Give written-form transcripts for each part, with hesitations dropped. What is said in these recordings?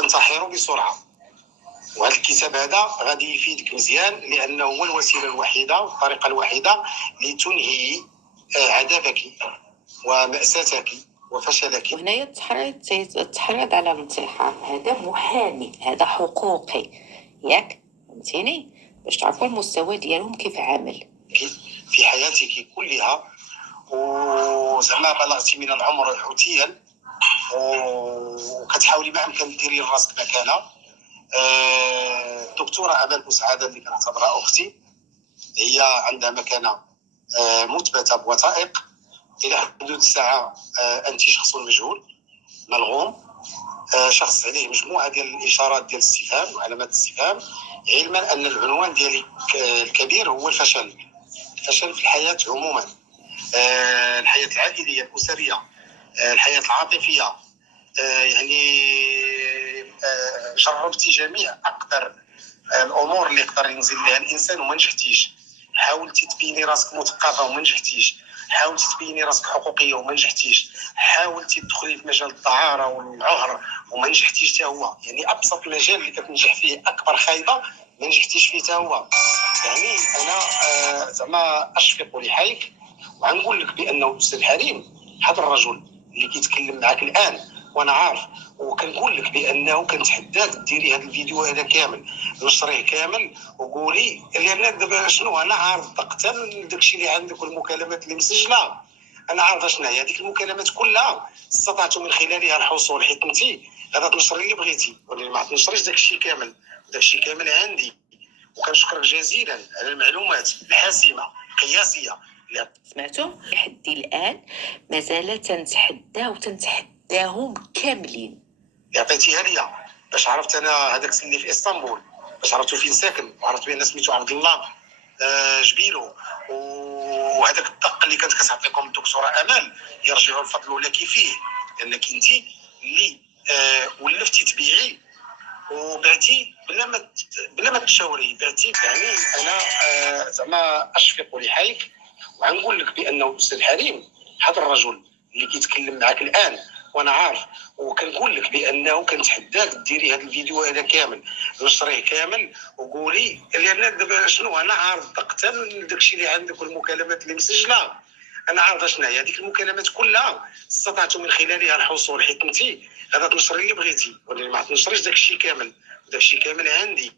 تنتحر بسرعه. وهذا الكتاب هذا غادي يفيدك مزيان، لانه هو الوسيله الوحيده والطريقه الوحيده لتنهي عذابك ومأساتك وفشلك. وهنايا التحريض على الانتحار هذا محامي، هذا حقوقي، ياك فهمتيني؟ باش تعرفوا المستوى ديالهم كيف عامل في حياتك كلها، وزعما بلغتي من العمر عتيا وكتحاولي ما امكن ديري راسك مكانها. الدكتوره امال بوسعاده اللي كنعتبرها اختي، هي عندها مكانه مثبته بوثائق. الى حدود الساعه انت شخص مجهول ملغوم، شخص عليه مجموعه ديال الاشارات ديال الاستفهام وعلامات الاستفهام، علما ان العنوان ديالك الكبير هو الفشل في الحياه عموما، الحياه العائليه الاسريه، الحياه العاطفيه. يعني جربتي جميع اقدر الامور اللي يقدر ينزل لها الانسان وما نجحتيش. حاولتي تبيني راسك مثقفه وما نجحتيش. حاولتي تبيني راسك حقوقيه وما نجحتيش. حاولتي تدخلي في مجال الدعاره والعهر وما نجحتيش حتى هو. يعني ابسط مجال اللي كتنجح فيه اكبر خايبه ما نجحتيش فيه حتى هو. يعني انا زعما اشفق لحيك، وغنقول لك بانه الاستاذ حليم هذا الرجل اللي كيتكلم معك الان وانا عارف، وكنقول لك بانه كنتحداك ديري هذا الفيديو هذا كامل، نشريه كامل وقولي، لان دابا شنو انا عارف دقه داكشي اللي عندك والمكالمات اللي مسجله. انا عارف شنو هي هذيك المكالمات كلها، استطعت من خلالها الحصول، حيت انت غادا تنشري اللي بغيتي، ولكن ما تنشريش داكشي كامل. داكشي كامل عندي، وكنشكرك جزيلا على المعلومات الحاسمه قياسيه. سمعتوا؟ لحد الان مازال تنتحداهم كاملين. عطيتيها ليا باش عرفت انا هذاك اللي في اسطنبول، باش عرفتو فين ساكن، وعرفت بان سميتو عبد الله جبيلو. وهذاك الدق اللي كانت كتعطيكم الدكتوره امال يرجع الفضل لك فيه، لانك انت اللي ولفتي تبيعي وبعتي بلا ما تشاوري، بعتي. يعني انا زعما اشفق لحيك، وغنقول لك بانه الاستاذ حليم هذا الرجل اللي كيتكلم معك الان وانا عارف، وكنقول لك بانه كنتحداك ديري هذا الفيديو هذا كامل، نشريه كامل وقولي، لان دابا شنو انا عارف دقه داكشي اللي عندك والمكالمات اللي مسجله. انا عارف شنو هي هذيك المكالمات كلها، استطعت من خلالها الحصول، حيت انت غادا تنشري اللي بغيتي، ولكن ما تنشريش داكشي كامل. داكشي كامل عندي،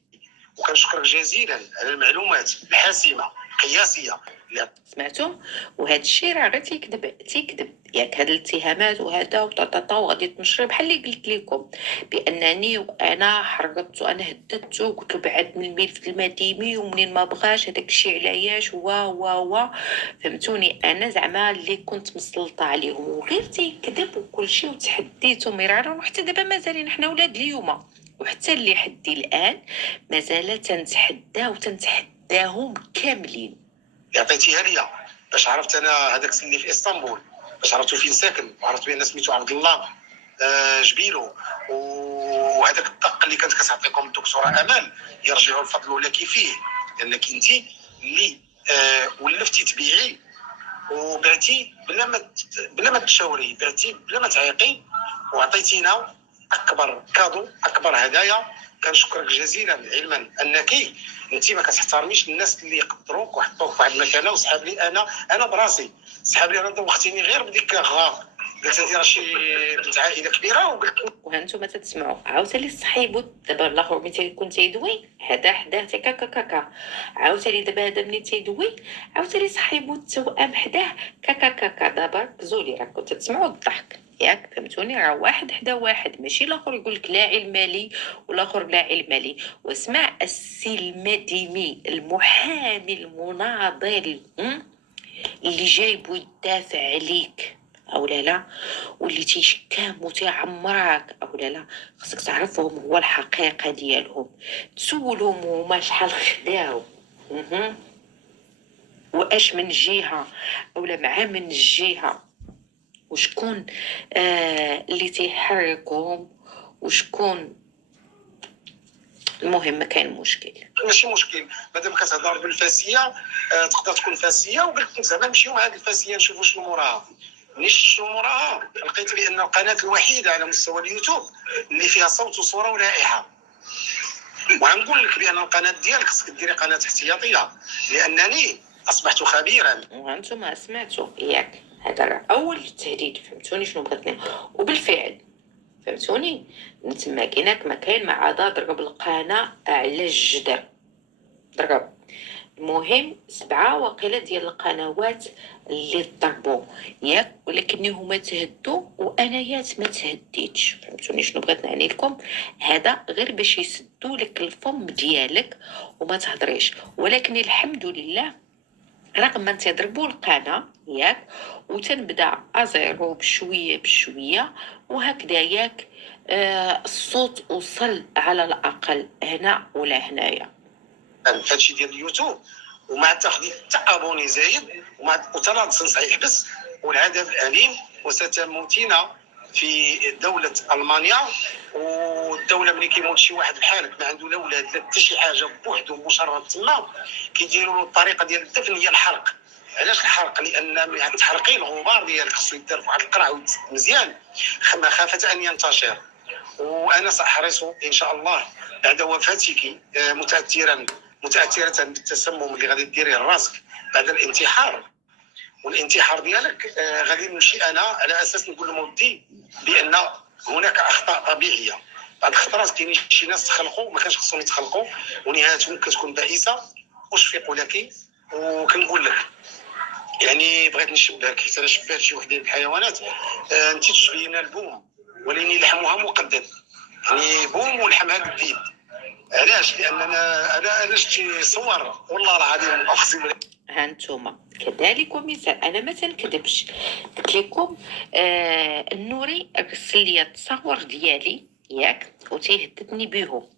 وكنشكرك جزيلا على المعلومات الحاسمه قياسيه. سمعتوا؟ وهذا الشيء راه غير تيكذب ياك، هاد الاتهامات وهذا وطاطا وغادي تنشر بحال اللي قلت لكم بانني وانا حرقت وانا هددت وقلت له بعد من الملف المديمي، ومنين ما بغاش هذاك الشيء علاش و فهمتوني؟ انا زعما اللي كنت مسلطه عليهم، وغير تيكذب وكل شيء، وتحديته مرارا، وحتى دابا مازالين حنا ولاد اليوم، وحتى اللي حد الان مازال تنتحداهم كاملين. عطيتيها ليا باش عرفت انا هذاك اللي في اسطنبول، باش عرفتو فين ساكن، وعرفت بان سميتو عبد الله جبيلو. وهذاك الدق اللي كانت كتعطيكم الدكتوره امال يرجع الفضل لك فيه، لانك انت اللي ولفتي تبيعي وبعتي بلا ما تشاوري، بعتي بلا ما تعيقي، وعطيتينا اكبر كادو، اكبر هدايا. كنشكرك جزيلا، علما انك انت ما كتحترميش الناس اللي يقدروك وحطوك في واحد المكانه. وسحاب لي انا براسي، سحاب لي انا دوختيني غير بديك غا، قلت لي راه شي بنت عائله كبيره، وقلت وهانتوما تتسمعوا عاوتاني صحيبو دابا الاخر ملي تيكون تيدوي هذا حداه كاكا، عاوتاني دابا هذا ملي تيدوي عاوتاني صحيبو التوأم حداه كاكا. دابا ركزوا لي، راكم تسمعوا الضحك ياك، فهمتوني؟ راه واحد حدا واحد، ماشي الاخر يقول لك لا علم لي والاخر لا علم لي. واسمع السي المديمي المحامي المناضل اللي جايبو يدافع عليك او لا، واللي تيشكام وتيعمرك او لا، خصك تعرفهم هو الحقيقه ديالهم، تسولهم هما شحال خداو واش من جهه اولا مع من الجهه، وشكون اللي تيحركهم وشكون. المهم كاين مشكل، ماشي مشكل مادام كتهضر بالفاسيه، تقدر تكون فاسيه، وقلت لك زعما نمشيو مع هذه الفاسيه نشوفوا شنو موراها. نشوا موراها لقيت بان القناه الوحيده على مستوى اليوتيوب اللي فيها صوت وصوره ورائحه. وغنقول لك بان القناه ديالك خصك ديري قناه احتياطيه، لانني اصبحت خبيرا. وانتم سمعتوا ياك، هذا راه اول تهديد، فهمتوني شنو بغيت نقول؟ وبالفعل فهمتوني نتما ما كاين مع عاد ضرب القناه على الجدر ضرب. المهم 7 وقيله ديال القنوات اللي ضربوا ياك، ولكن هما تهدوا وانايا ما تهديتش. فهمتوني شنو بغيت نعني لكم؟ هذا غير باش يسدوا لك الفم ديالك وما تهضريش. ولكن الحمد لله رغم ما تضربوا القناه ياك وتنبدا ازيرو بشويه بشويه وهكذا ياك، الصوت وصل على الاقل هنا ولا هنايا. هادشي ديال اليوتيوب وما تاخدي حتى ابوني زايد وتناض سيحبس. والعذاب الاليم وستموتين في دوله المانيا. والدوله ملي كيموت شي واحد بحالك ما عنده لا ولاد لا حتى شي حاجه بوحدو مشرد تما، كيديروا له الطريقه ديال الدفن هي الحرق. علاش الحرق؟ لان ملي تحرقي الغبار ديالك خصو يدار في واحد القرعه ويتسد مزيان مخافه ان ينتشر. وانا ساحرص ان شاء الله بعد وفاتك متاثره بالتسمم اللي غادي ديريه لراسك بعد الانتحار. والانتحار ديالك غادي نمشي انا على اساس نقول لمودي بان هناك اخطاء طبيعيه. بعض الخطرات كاين شي ناس تخلقوا ما كانش خصهم يتخلقوا ونهايتهم كتكون بائسه. اشفق لك وكنقول لك يعني بغيت نشبهك حتى انا شبهت شي وحده من الحيوانات. انت تشبهين البوم ولكن لحمها مقدد، يعني بوم ولحمها قديد. علاش؟ انا شتي صور والله العظيم اقسم لك. هانتوما كذلك ومثال، انا ما تنكذبش قلت لكم النوري ارسل لي التصاور ديالي ياك وتيهددني بهم.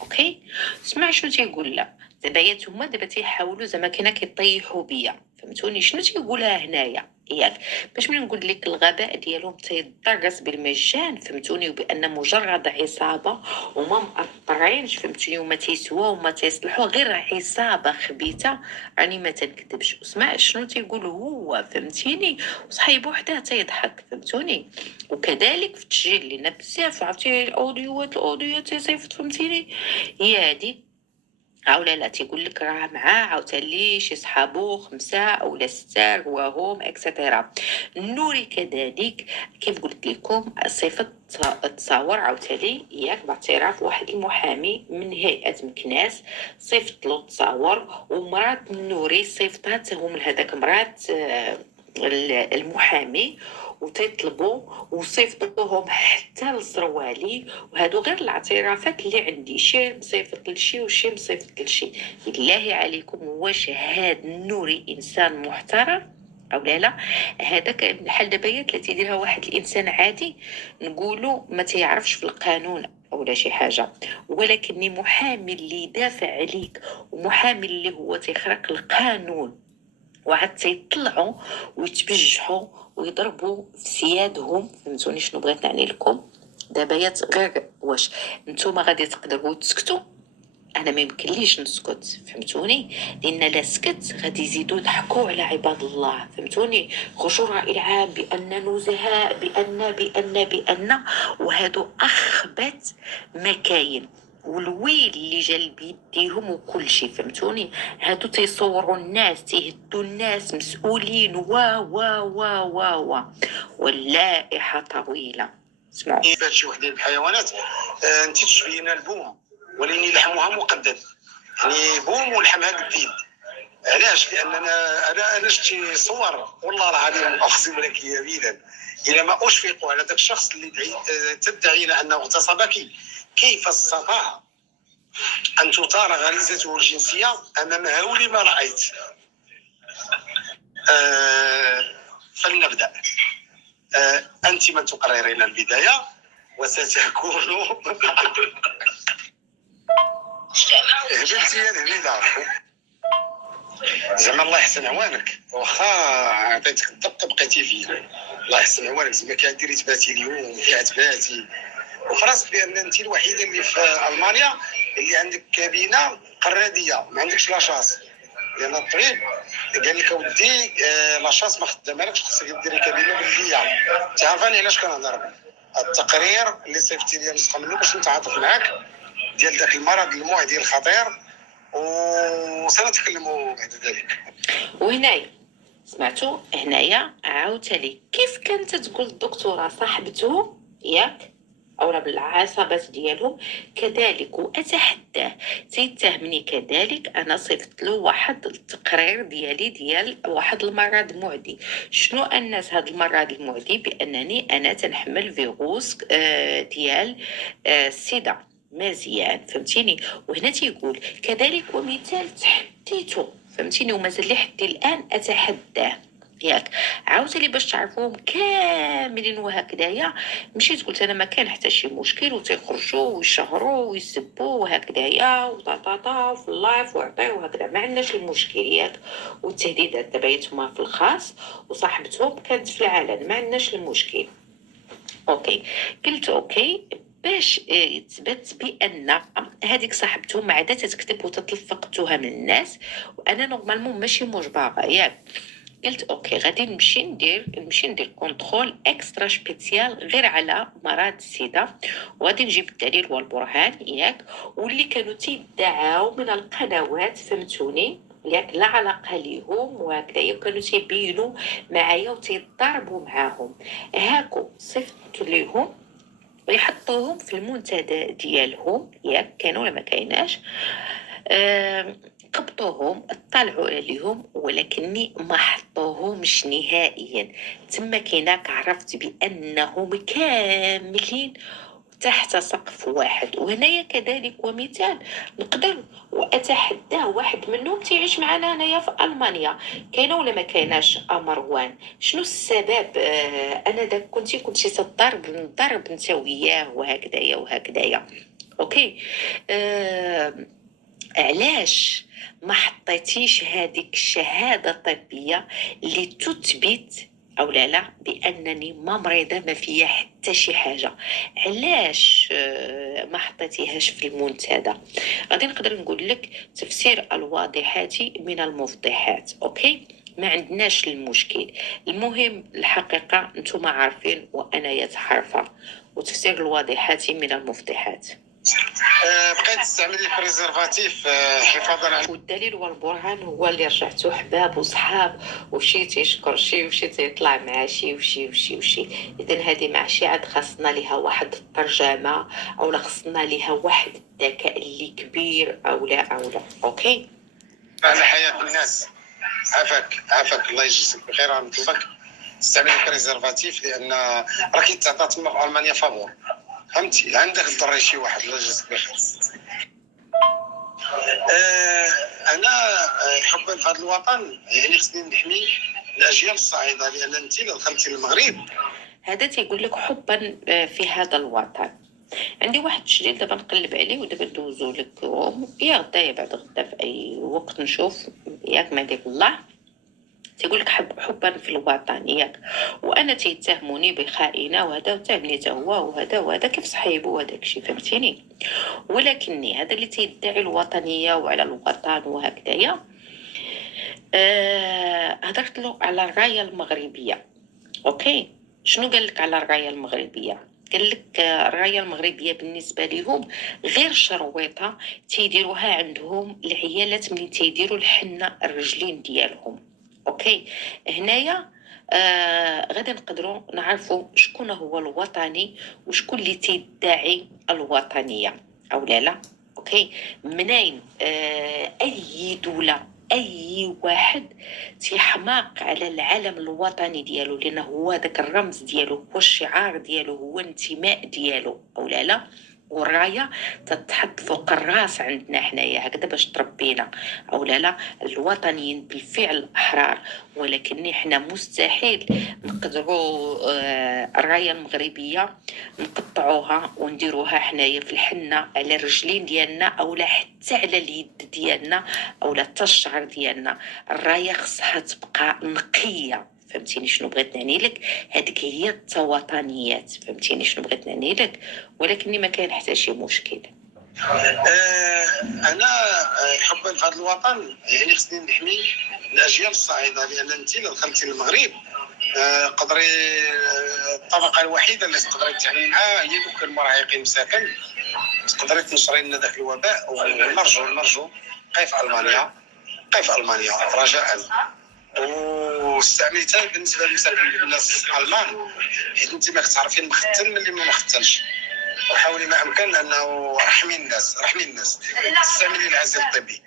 اوكي سمع شنو تيقول لا دابا هما دابا تيحاولوا زعما كاينه كيطيحوا بيا. فهمتوني شنو تيقولها هنايا ياك؟ باش ملي نقول لك الغباء ديالهم تيدرس بالمجان. فهمتوني وبان مجرد عصابه وما مأطرينش. فهمتوني وما تيسواو وما تيصلحوا غير عصابه خبيثه. راني ما تنكذبش. وسمع شنو تيقول هو فهمتيني، وصحيبو حداه تيضحك. فهمتوني وكذلك في التسجيل لنا بزاف عرفتي الاوديوات تيصيفط. فهمتيني هي هادي عاولا لا تيقول لك راه معاه عاوتاني شي صحابو 5 أو 6 رواهم اكسيتيرا. النوري كذلك كيف قلت لكم صفة تصاور عاوتاني ياك باعتراف واحد المحامي من هيئة مكناس صيفط له تصاور. ومرات النوري صيفطها هو من هذاك مرات المحامي وتيطلبوا وصيفطوهم حتى للسروالي. وهادو غير الاعترافات اللي عندي، شي مصيفط لشي وشي مصيفط لشي. بالله عليكم واش هاد النوري انسان محترم او لا؟ هذاك بحال دابا تيديرها واحد الانسان عادي نقولوا ما تيعرفش في القانون او لا شي حاجه، ولكني محامي اللي يدافع عليك ومحامي اللي هو تيخرق القانون وعاد تيطلعوا ويتبجحوا ويضربوا في سيادهم. فهمتوني شنو بغيت نعني لكم؟ دابا غير واش نتوما غادي تقدروا تسكتوا؟ انا ما يمكنليش نسكت. فهمتوني لان لا سكت غادي يزيدوا يضحكوا على عباد الله. فهمتوني خشوا الراي العام بان نزهاء بان وهادو اخبت ما كاين والويل اللي جا بيديهم وكل شيء. فهمتوني هادو تيصوروا الناس تيهدوا الناس مسؤولين و واللائحه طويله. اسمعوا شي وحده من الحيوانات انت تشبهين البوم ولكن لحمها مقدد، يعني بوم ولحمها قديد. علاش؟ لان انا شتي صور والله العظيم اقسم لك يا بيدان الى ما اشفق على ذاك الشخص اللي تدعين انه اغتصبك. كيف استطاع ان تثار غريزته الجنسيه امام هول ما رايت؟ فلنبدا. انت من تقررين البدايه وستكون هبلتي يا الهبيله. زعما الله يحسن عوانك، واخا عطيتك الضبط بقيتي فيا. الله يحسن عوانك زعما كديري تباتي اليوم كتباتي وفراسك بان انت الوحيده اللي في المانيا اللي عندك كابينه قراديه ما عندكش لاشاس. لان الطبيب قال لك اودي لاشاس ما خدامالكش، خصك ديري كابينه بلديه. تعرفاني علاش كنهضر؟ التقرير اللي صيفطتي لي نسخه منه باش نتعاطف معاك ديال ذاك المرض المعدي الخطير، وسنتكلموا بعد ذلك. وهنايا سمعتوا هنايا عاوتاني كيف كانت تقول الدكتوره صاحبته ياك اولا بالعصابات ديالهم كذلك، واتحداه تيتهمني كذلك انا صيفط له واحد التقرير ديالي ديال واحد المرض معدي. شنو الناس هذا المرض المعدي؟ بانني انا تنحمل فيروس ديال السيدا. مزيان فهمتيني. وهنا تيقول كذلك ومثال تحديته فهمتيني، ومازال لحد الان اتحداه ياك. عاوتاني باش تعرفوهم كاملين وهكذايا مشيت قلت انا ما كان حتى شي مشكل، وتيخرجوا ويشهروا ويسبوا وهكذايا وطاطاطا في اللايف ويعطيو وهكذا، ما عندناش المشكل ياك. والتهديدات دابا في الخاص وصاحبتهم كانت في العلن، ما عندناش المشكل. اوكي قلت اوكي باش يثبت بان هذيك صاحبته ما عادة تكتب وتتلفق تهم الناس، وانا نورمالمون ماشي مجبره ياك. قلت اوكي غادي نمشي ندير كونترول اكسترا سبيسيال غير على مرض السيدا، وغادي نجيب الدليل والبرهان ياك. واللي كانوا تيدعاو من القنوات فهمتوني ياك لا علاقه ليهم وهكذا، كانوا تيبينوا معايا وتيضربوا معاهم، هاكو صيفط ليهم ويحطوهم في المنتدى ديالهم ياك كانوا ولا ما كايناش. قبطوهم اطلعوا عليهم ولكني ما حطوهمش نهائيا. تما كيناك عرفت بانهم كاملين تحت سقف واحد. وهنايا كذلك ومثال نقدر واتحداه واحد منهم تعيش معنا هنايا في المانيا، كاينه ولا ما كايناش مروان؟ شنو السبب؟ انا داك كنتي نضرب انت وياه وهكذايا. اوكي علاش ما حطيتيش هذيك الشهاده الطبيه اللي تثبت او لا بانني ما مريضه ما فيها حتى شي حاجه؟ علاش ما حطيتيهاش في المنتدى؟ غادي نقدر نقول لك تفسير الواضحات من المفضحات. اوكي ما عندناش المشكل، المهم الحقيقه نتوما عارفين وانا يتحرفه، وتفسير الواضحات من المفضحات. بقيت تستعملي بريزرفاتيف حفاظا على والدليل والبرهان هو اللي رجعتو حباب وصحاب، وشي تيشكر شي وشي تيطلع مع شي وشي. اذا هذه ماشي عاد خاصنا ليها واحد الترجمه او خاصنا ليها واحد الذكاء اللي كبير او لا. اوكي على حياه الناس. عافاك الله يجزيك بخير. غنطلبك تستعمل بريزرفاتيف لان راه كيتعطى تما في المانيا فابور، فهمتي؟ عندك تضري شي واحد الله يجزيك بخير. انا حبا في هذا الوطن يعني خصني نحمي الاجيال الصاعده، لان انت لو دخلتي للمغرب هذا تيقول لك حبا في هذا الوطن. عندي واحد التسجيل دابا نقلب عليه ودابا ندوزو لكم يا غدا يا بعد غدا في اي وقت نشوف ياك ما ديك الله. تيقول لك حبا في الوطن ياك، وانا تيتهموني بخائنه وهذا وتهمني حتى هو وهذا كيف صحيبه وهذاك الشيء فهمتيني. ولكني هذا اللي تيدعي الوطنيه وعلى الوطن وهكذايا هضرت له على الرايه المغربيه. اوكي شنو قال لك على الرايه المغربيه؟ قال لك الرايه المغربيه بالنسبه لهم غير شرويطه تيديروها عندهم العيالات ملي تيديروا الحنه الرجلين ديالهم. اوكي هنايا غادي نقدروا نعرفوا شكون هو الوطني وشكون اللي تيدعي الوطنيه او لا. اوكي منين اي دوله اي واحد تيحماق على العلم الوطني ديالو لانه هو داك الرمز ديالو هو الشعار ديالو هو الانتماء ديالو او لا. والرايه تتحط فوق الراس عندنا حنايا هكذا باش تربينا او لا. الوطنيين بالفعل احرار، ولكن حنا مستحيل نقدروا الرايه المغربيه نقطعوها ونديروها حنايا في الحنه على الرجلين ديالنا او لا حتى على اليد ديالنا او لا حتى الشعر ديالنا. الرايه خصها تبقى نقيه فهمتيني شنو بغيت نعني لك؟ هذيك هي التوطنيات فهمتيني شنو بغيت نعني لك؟ ولكني ما كاين حتى شي مشكل. انا حبا في هذا الوطن يعني خصني نحمي الاجيال الصاعده، لان انت الا دخلتي للمغرب قدري الطبقه الوحيده اللي تقدري تتعاملي معها هي دوك المراهقين مساكن. تقدري تنشري لنا ذاك الوباء، ونرجو بقي في المانيا، بقي في المانيا رجاء. واستعملتها بالنسبه للمساكن الناس الالمان، حيت انت ما كتعرفين مختن من اللي ما مختنش. وحاولي ما امكن انه رحمي الناس استعملي العزل الطبي.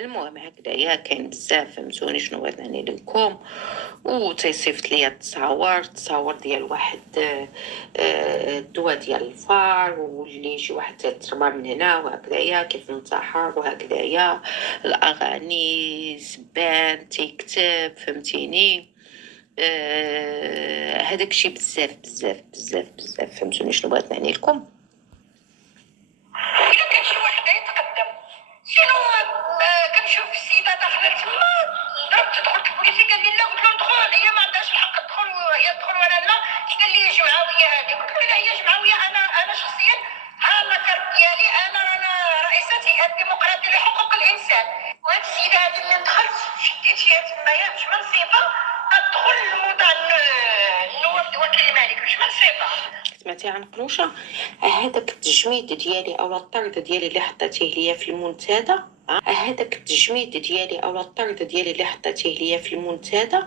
المهم هكذايا كاين بزاف فهمتوني شنو بغيت نعني لكم. وتيصيفط ليا التصاور ديال واحد الدواء ديال الفار، واللي شي واحد تيترمى من هنا وهكذايا كيف انتحر وهكذايا. الاغاني زبان تيكتب فهمتيني. هذاك الشيء بزاف فهمتوني شنو بغيت نعني لكم. إلا كان شي واحد يتقدم شنو كنشوف السيده داخله تما، ضربت دخلت البوليسي قال لي لا، قلت له ندخل، هي ما عندهاش الحق تدخل وهي تدخل وانا لا. قال لي جمعويه هذه، قلت له لا هي جمعويه. انا شخصيا ها لاكارت ديالي، انا رئيسه هيئه الديمقراطيه لحقوق الانسان. وهاد السيده هذه اللي دخلت شديتيها تمايا مش من صفه تدخل لموضوع النواب وكيل الملك، مش من صفه. سمعتي عن قروشه؟ هذاك التجميد ديالي او الطرد ديالي اللي حطيتيه ليا في المنتدى، هذاك التجميد ديالي او الطرد ديالي اللي حطيتيه ليا في المنتدى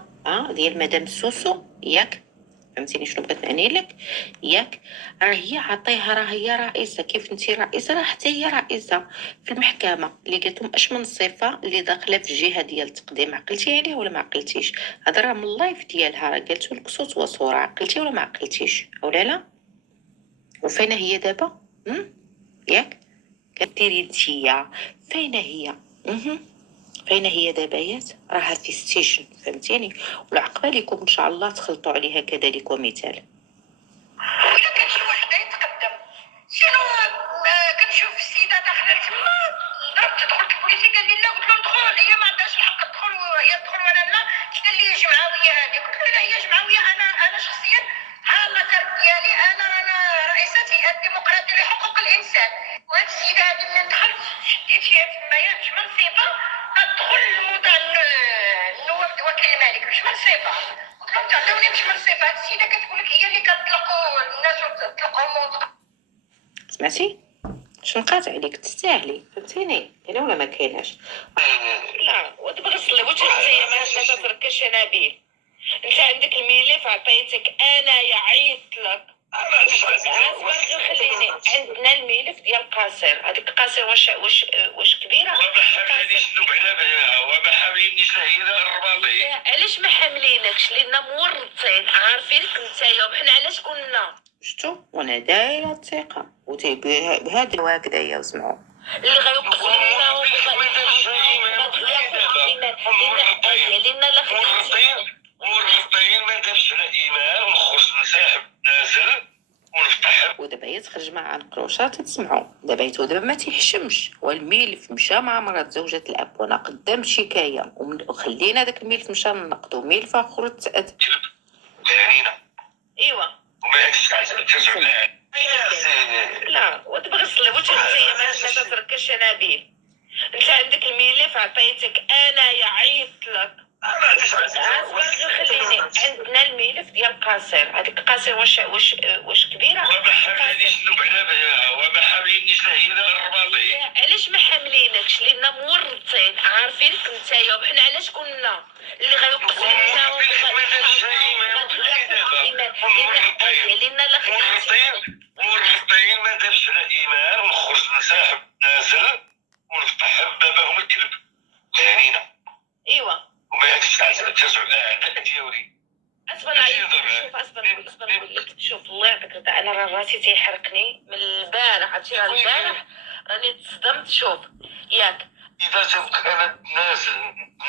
ديال مدام سوسو، ياك فهمتيني شنو بغيت نعني لك؟ ياك راه هي عطيها، راه هي رئيسه، كيف انتي رئيسه راه حتى هي رئيسه في المحكمه اللي قالت لهم اش من الصفه اللي داخله في الجهه ديال التقديم. عقلتي عليه ولا ما عقلتيش؟ هذا راه من اللايف ديالها، راه قالتو لك صوت وصوره. عقلتي ولا ما عقلتيش اولا لا؟ وفين هي دابا؟ ياك كديري نتيا فين هي؟ فين هي دابايات؟ راها في ستيشن فهمتيني. والعقبه لكم ان شاء الله تخلطوا عليها كذلك ومثال. إلا كان شي واحد يتقدم شنو كنشوف السيده داخله تما، ضربت دخلت البوليسي قال لي لا، قلت له ندخل، هي ما عندهاش الحق تدخل وهي تدخل وانا لا. قال لي جمعويه هذه، قلت له لا هي جمعويه. انا شخصيا ها لاكارت ديالي، انا رئيسه هيئه الديمقراطيه لحقوق الانسان. وهاد السيده هذه اللي دخلت شديتيها تمايا مش من صفه تدخل لموضوع النواب وكيل الملك، مش من صفه. قلت لهم تعطوني مش من صفه. هاد السيده كتقول لك هي اللي كتطلقوا الناس وتطلقهم. سمعتي شنو قات عليك؟ تستاهلي فهمتيني انا ولا ما كايناش؟ لا وتبغي تصلي واش انت ما تتركش نبيل. انت عندك الملف عطيتك انا يعيط لك. خليني عندنا الملف ديال قاصر، هذيك قاصر واش كبيره؟ وما حملنيش نوب على بها، وما حاملينيش لهينا الرباطي. علاش ما حاملينكش؟ لان مورطين عارفينك نتايا، وحنا علاش قلنا شفتوا وانا دايره الثقه بهذا وهكذايا. وسمعوا اللي غيوقف لنا لان لا ورطين ما دارش على ايمان ونخرج نسحب نازل ونفتح. ودابا يتخرج مع القروشه تسمعوا. دابا ما تيحشمش، والملف مشى مع مرات زوجة الاب وانا قدام شكايه وخلينا داك الملف مشى ننقضوا ملف اخر علينا ايوا وما يعكسش على لا وتبغي تصلي واش انت ما تتركش نبيل. انت عندك الملف عطيتك انا يعيط لك. خليني عندنا الملف ديال قاصر، هذيك قاصر واش كبيره؟ وما حاملنيش نوب على بها، وما حاملينيش لهينا الرباطي. علاش ما حاملينكش؟ لان مورطين عارفينك نتايا، وحنا علاش قلنا اللي غيوقف لنا لان لا ورطين ما دارش على ايمان ونخرج نسحب نازل ونفتح بابهم الكلب علينا. ايوا وما يعكسش على التسع ديالي. اصبر نقول لك. شوف الله يعطيك العافيه، انا راسي تيحرقني من البارح. عرفتي البارح راني تصدمت. شوف ياك اذا تبقى انا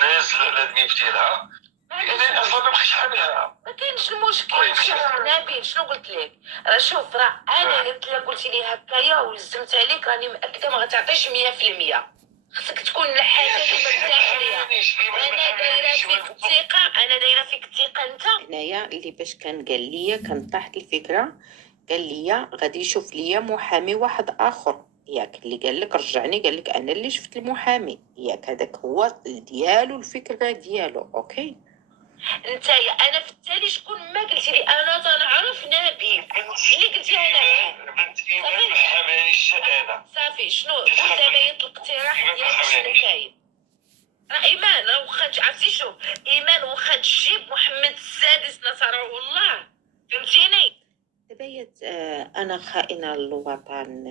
نازل على الميف ديالها انا اصلا ما بقيتش حاملها. ما كاينش المشكل. شوف نبيل شنو قلت لك؟ شوف راه انا قلت لك، قلتي لي هكايا ولزمت عليك، راني مأكده ما غتعطيش 100%. شكون الحاجه اللي ما تداخليها؟ انا دايره فيك الثقه، انا دايره فيك الثقه انت. هنايا اللي باش كان قال لي كان طاحت الفكره، قال لي غادي يشوف لي محامي واحد اخر، ياك اللي قال لك رجعني، قال لك انا اللي شفت المحامي، ياك هذاك هو ديالو الفكره ديالو. اوكي نتايا انا في التالي شكون ما قلتي لي انا تنعرف نبيل اللي قلتيها انا بنت ايمان ما حاملانيش انا. صافي. شنو قول دابا الاقتراح ديالك شنو كاين؟ راه ايمان راه واخا عرفتي شنو ايمان واخا تجيب محمد السادس نصره الله، فهمتيني؟ تبيت انا خائنه للوطن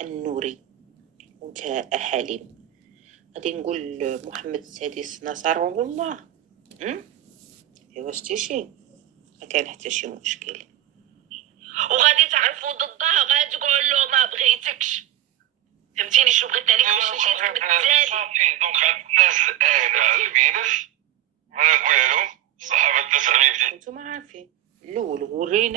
النوري وانت حليم، غادي نقول محمد السادس نصره الله. ايوا شتي شي ما كان حتى شي مشكل. وغادي